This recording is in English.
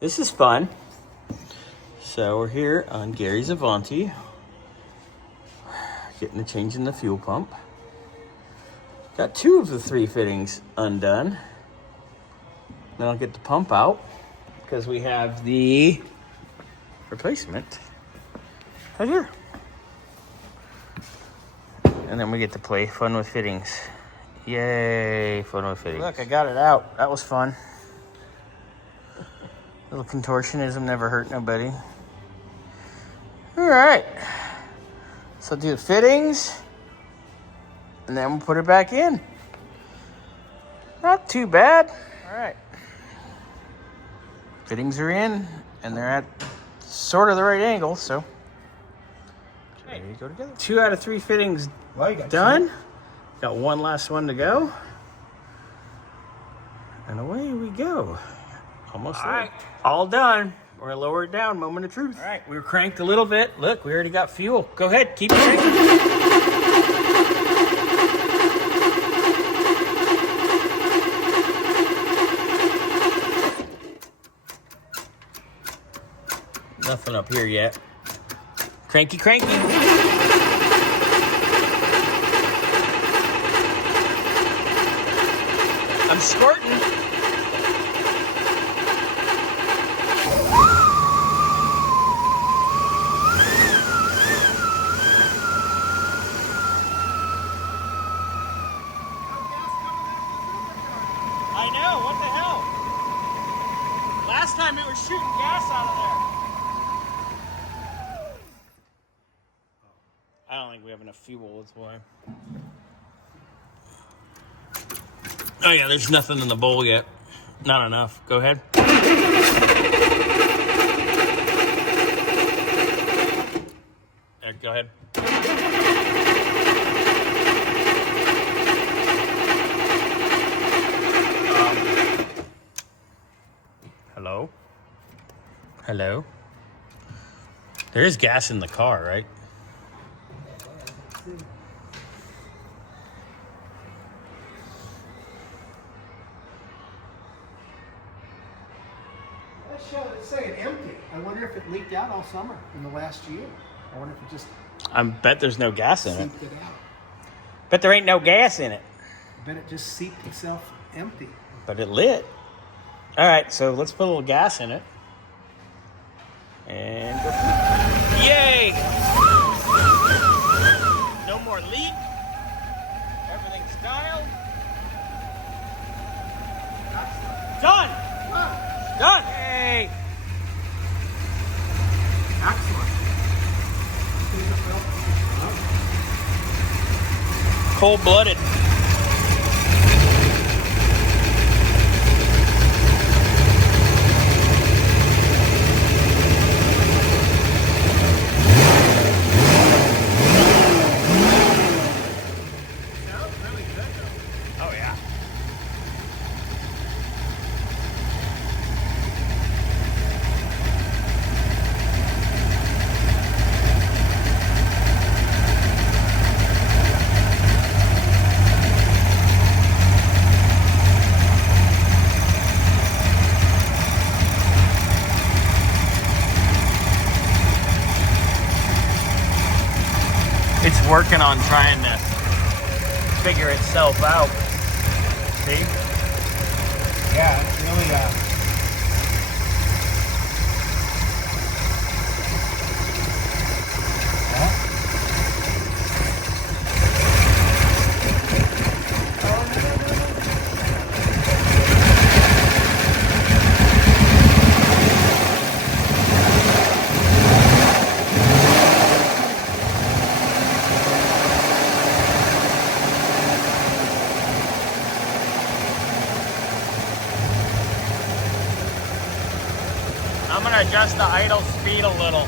This is fun. So we're here on Gary's Avanti, getting the change in the fuel pump. Got 2 of the 3 fittings undone. Then I'll get the pump out because we have the replacement right here. And then we get to play fun with fittings. Yay, fun with fittings. Look, I got it out. That was fun. Little contortionism never hurt nobody. All right. So do the fittings, and then we'll put it back in. Not too bad. All right. Fittings are in, and they're at sort of the right angle, so there you go together. 2 out of 3 fittings done. 2. Got 1 last one to go. And away we go. Almost there. All right, all done. We're gonna lower it down, moment of truth. All right, we were cranked a little bit. Look, we already got fuel. Go ahead, keep cranking. Nothing up here yet. Cranky, cranky. I'm squirting. I know, what the hell? Last time it was shooting gas out of there. I don't think we have enough fuel, that's why. Oh yeah, there's nothing in the bowl yet. Not enough. Go ahead. There, go ahead. Hello? Hello? There is gas in the car, right? It's saying empty. I wonder if it leaked out all summer in the last year. I wonder if it just I bet there's no gas in it. seeped it out. Bet there ain't no gas in it. I bet it just seeped itself empty. But it lit. All right, so let's put a little gas in it. And go. Yay! No more leak. Everything's dialed. Done! Done! Yay! Excellent. Cold-blooded. Oh, yeah. It's working on trying to figure itself out. See? Yeah, it's really I'm gonna adjust the idle speed a little.